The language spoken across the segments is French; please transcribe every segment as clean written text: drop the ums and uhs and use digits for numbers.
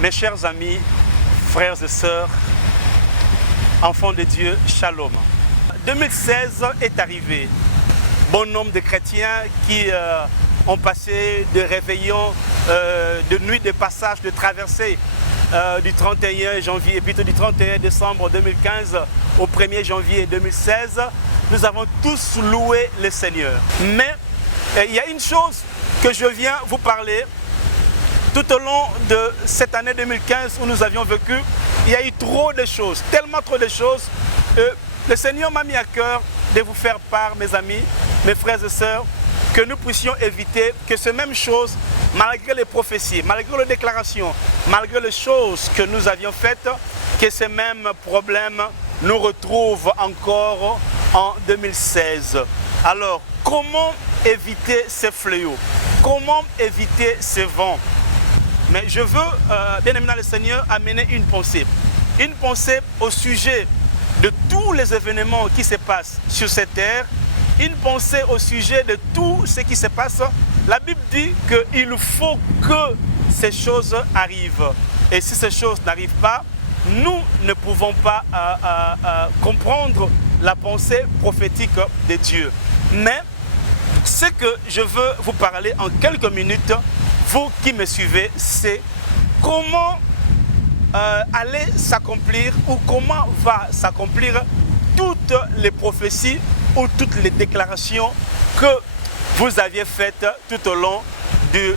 Mes chers amis, frères et sœurs, enfants de Dieu, shalom. 2016 est arrivé. Bon nombre de chrétiens qui ont passé de réveillons, de nuits de passage, de traversées du 31 janvier, et plutôt du 31 décembre 2015 au 1er janvier 2016. Nous avons tous loué le Seigneur. Mais il y a une chose que je viens vous parler. Tout au long de cette année 2015 où nous avions vécu, il y a eu trop de choses, tellement trop de choses. Le Seigneur m'a mis à cœur de vous faire part, mes amis, mes frères et sœurs, que nous puissions éviter que ces mêmes choses, malgré les prophéties, malgré les déclarations, malgré les choses que nous avions faites, que ces mêmes problèmes nous retrouvent encore en 2016. Alors, comment éviter ces fléaux? Comment éviter ces vents? Mais je veux, bien aimé dans le Seigneur, amener une pensée. Une pensée au sujet de tous les événements qui se passent sur cette terre. Une pensée au sujet de tout ce qui se passe. La Bible dit qu'il faut que ces choses arrivent. Et si ces choses n'arrivent pas, nous ne pouvons pas comprendre la pensée prophétique de Dieu. Mais ce que je veux vous parler en quelques minutes, vous qui me suivez, c'est comment aller s'accomplir ou comment va s'accomplir toutes les prophéties ou toutes les déclarations que vous aviez faites tout au long de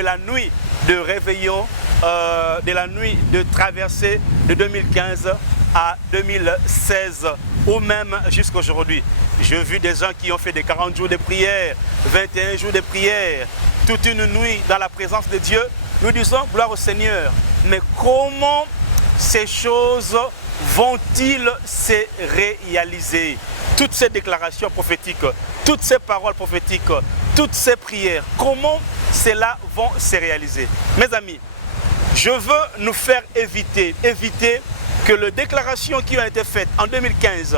la nuit de réveillon, de la nuit de traversée de 2015 à 2016 ou même jusqu'à aujourd'hui. J'ai vu des gens qui ont fait des 40 jours de prière, 21 jours de prière, toute une nuit dans la présence de Dieu. Nous disons gloire au Seigneur. Mais comment ces choses vont-ils se réaliser? Toutes ces déclarations prophétiques, toutes ces paroles prophétiques, toutes ces prières, comment cela vont se réaliser? Mes amis, je veux nous faire éviter que les déclarations qui ont été faites en 2015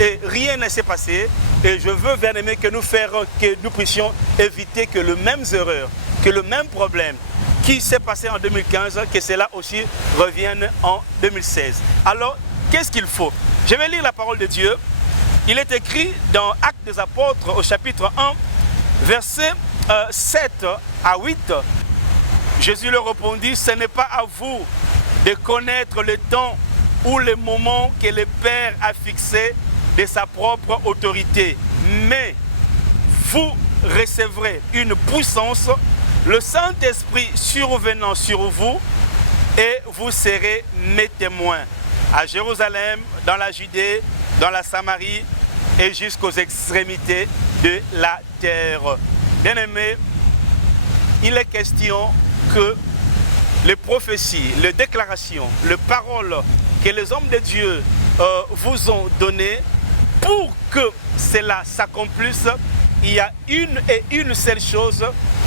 et rien ne s'est passé. Et je veux, bien aimé, que nous puissions éviter que les mêmes erreurs, que le même problème qui s'est passé en 2015, que cela aussi revienne en 2016. Alors, qu'est-ce qu'il faut? Je vais lire la parole de Dieu. Il est écrit dans Actes des Apôtres au chapitre 1, versets 7 à 8. Jésus leur répondit, ce n'est pas à vous de connaître le temps ou le moment que le Père a fixé de sa propre autorité, mais vous recevrez une puissance, le Saint-Esprit survenant sur vous, et vous serez mes témoins à Jérusalem, dans la Judée, dans la Samarie et jusqu'aux extrémités de la terre. Bien-aimés, il est question que les prophéties, les déclarations, les paroles que les hommes de Dieu vous ont données, pour que cela s'accomplisse, il y a une seule chose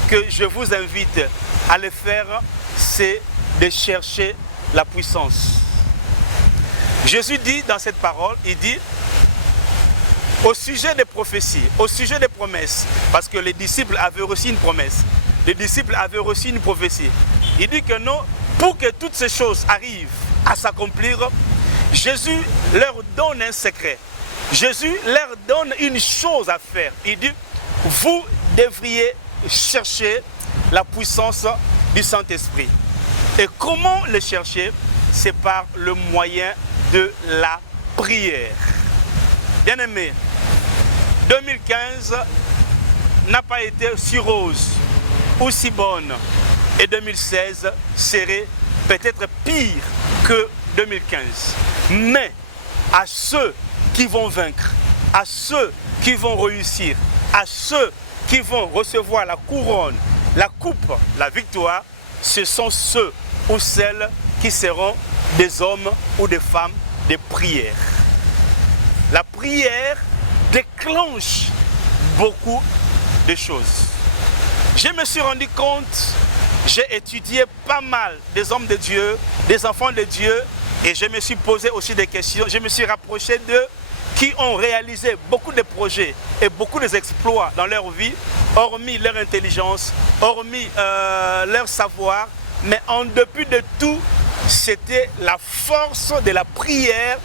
que je vous invite à le faire, c'est de chercher la puissance. Jésus dit dans cette parole, il dit, au sujet des prophéties, au sujet des promesses, parce que les disciples avaient reçu une promesse, les disciples avaient reçu une prophétie. Il dit que non, pour que toutes ces choses arrivent à s'accomplir, Jésus leur donne un secret. Jésus leur donne une chose à faire. Il dit, vous devriez chercher la puissance du Saint-Esprit. Et comment le chercher? C'est par le moyen de la prière. Bien-aimés, 2015 n'a pas été si rose ou si bonne. Et 2016 serait peut-être pire que 2015. Mais à ceux qui vont vaincre, à ceux qui vont réussir, à ceux qui vont recevoir la couronne, la coupe, la victoire, ce sont ceux ou celles qui seront des hommes ou des femmes de prière. La prière déclenche beaucoup de choses. Je me suis rendu compte, j'ai étudié pas mal des hommes de Dieu, des enfants de Dieu, et je me suis posé aussi des questions. Je me suis rapproché d'eux qui ont réalisé beaucoup de projets et beaucoup d'exploits dans leur vie, hormis leur intelligence, hormis leur savoir, mais en dépit de tout, c'était la force de la prière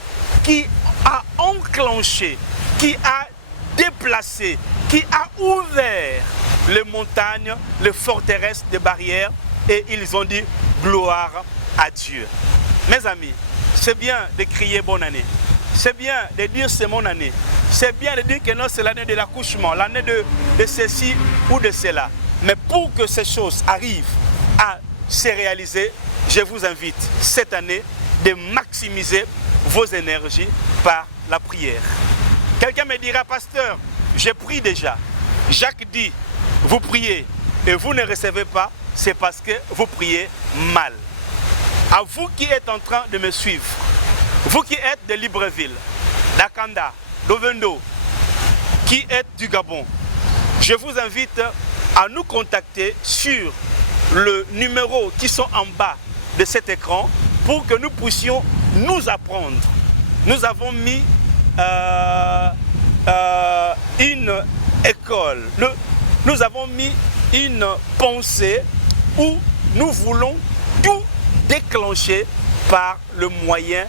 qui a enclenché, qui a déplacé, qui a ouvert les montagnes, les forteresses, des barrières, et ils ont dit gloire à Dieu. Mes amis, c'est bien de crier bonne année, c'est bien de dire c'est mon année, c'est bien de dire que non, c'est l'année de l'accouchement, l'année de ceci ou de cela. Mais pour que ces choses arrivent à se réaliser, je vous invite cette année de maximiser vos énergies par la prière. Quelqu'un me dira, pasteur, j'ai prié déjà. Jacques dit, vous priez et vous ne recevez pas, c'est parce que vous priez mal. À vous qui êtes en train de me suivre, vous qui êtes de Libreville, d'Akanda, d'Ovendo, qui êtes du Gabon, je vous invite à nous contacter sur le numéro qui sont en bas de cet écran pour que nous puissions nous apprendre. Nous avons mis une école, nous avons mis une pensée où nous voulons tout déclencher par le moyen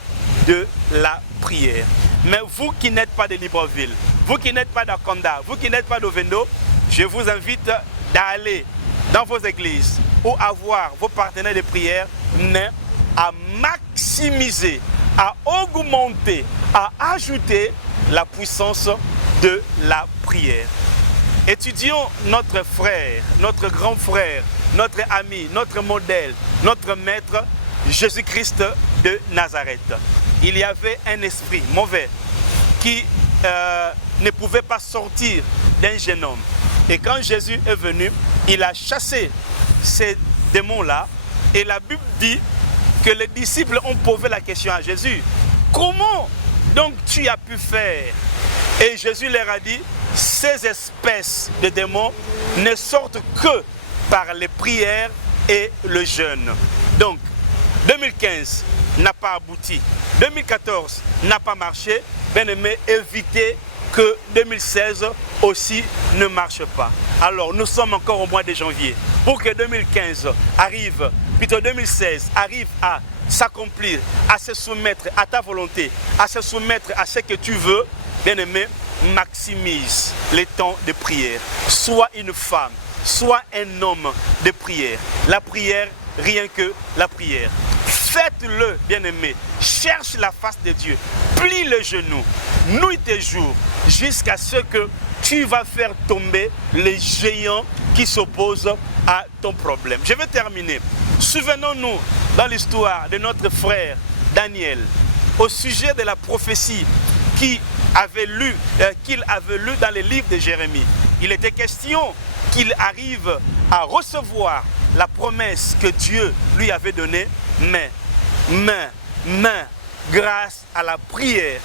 de la prière. Mais vous qui n'êtes pas de Libreville, vous qui n'êtes pas d'Akanda, vous qui n'êtes pas d'Ovendo, je vous invite d'aller dans vos églises ou à voir vos partenaires de prière, mais à maximiser, à augmenter, à ajouter la puissance de la prière. Étudions notre frère, notre grand frère, notre ami, notre modèle, notre maître, Jésus-Christ de Nazareth. Il y avait un esprit mauvais qui ne pouvait pas sortir d'un jeune homme. Et quand Jésus est venu, il a chassé ces démons-là. Et la Bible dit que les disciples ont posé la question à Jésus. Comment donc tu as pu faire? Et Jésus leur a dit, ces espèces de démons ne sortent que par les prières et le jeûne. Donc, 2015 n'a pas abouti. 2014 n'a pas marché. Bien-aimé, évitez que 2016 aussi ne marche pas. Alors, nous sommes encore au mois de janvier. Pour que 2015 arrive, plutôt 2016 arrive à s'accomplir, à se soumettre à ta volonté, à se soumettre à ce que tu veux, bien-aimé, maximise les temps de prière. Sois une femme, sois un homme de prière. La prière, rien que la prière. Faites-le, bien-aimé. Cherche la face de Dieu. Plie le genou, nuit et jour, jusqu'à ce que tu vas faire tomber les géants qui s'opposent à ton problème. Je vais terminer. Souvenons-nous dans l'histoire de notre frère Daniel, au sujet de la prophétie qu'il avait lu dans les livres de Jérémie. Il était question qu'il arrive à recevoir la promesse que Dieu lui avait donnée, mais grâce à la prière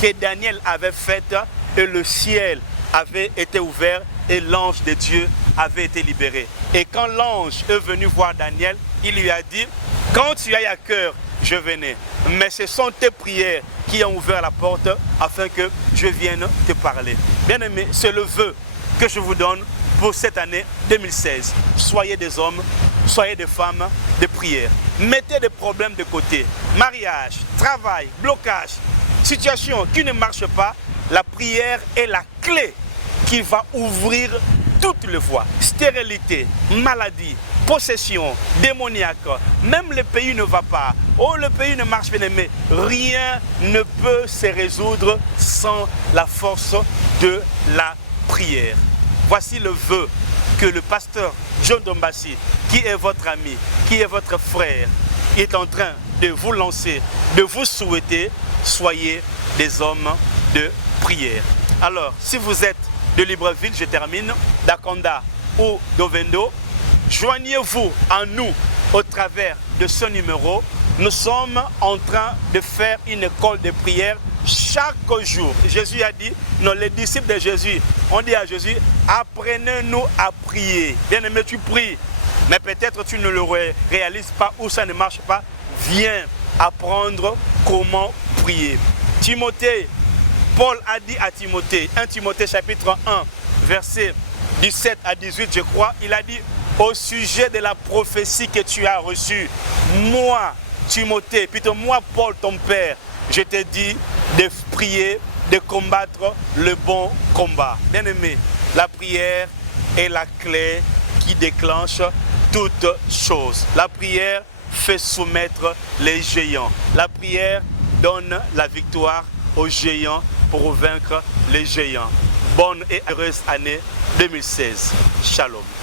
que Daniel avait faite, et le ciel avait été ouvert et l'ange de Dieu avait été libéré. Et quand l'ange est venu voir Daniel, il lui a dit, quand tu as à cœur, je venais. Mais ce sont tes prières qui ont ouvert la porte afin que je vienne te parler. Bien-aimé, c'est le vœu que je vous donne pour cette année 2016. Soyez des hommes, soyez des femmes de prière. Mettez des problèmes de côté. Mariage, travail, blocage, situation qui ne marche pas. La prière est la clé qui va ouvrir toutes les voies. Stérilité, maladie, possession, démoniaque. Même le pays ne va pas. Oh, le pays ne marche pas, mais rien ne peut se résoudre sans la force de la prière. Voici le vœu que le pasteur John Dombassi, qui est votre ami, qui est votre frère, est en train de vous lancer, de vous souhaiter, soyez des hommes de prière. Alors, si vous êtes de Libreville, je termine, d'Akanda ou d'Ovendo, joignez-vous à nous au travers de ce numéro. Nous sommes en train de faire une école de prière chaque jour. Jésus a dit, non, les disciples de Jésus ont dit à Jésus, apprenez-nous à prier. Bien-aimé, tu pries, mais peut-être tu ne le réalises pas ou ça ne marche pas. Viens apprendre comment prier. Timothée, Paul a dit à Timothée, 1 Timothée chapitre 1, verset 17 à 18, je crois, il a dit, au sujet de la prophétie que tu as reçue. Moi, Timothée, plutôt moi, Paul, ton père, je te dis de prier, de combattre le bon combat. Bien-aimé, la prière est la clé qui déclenche toutes choses. La prière fait soumettre les géants. La prière donne la victoire aux géants pour vaincre les géants. Bonne et heureuse année 2016. Shalom.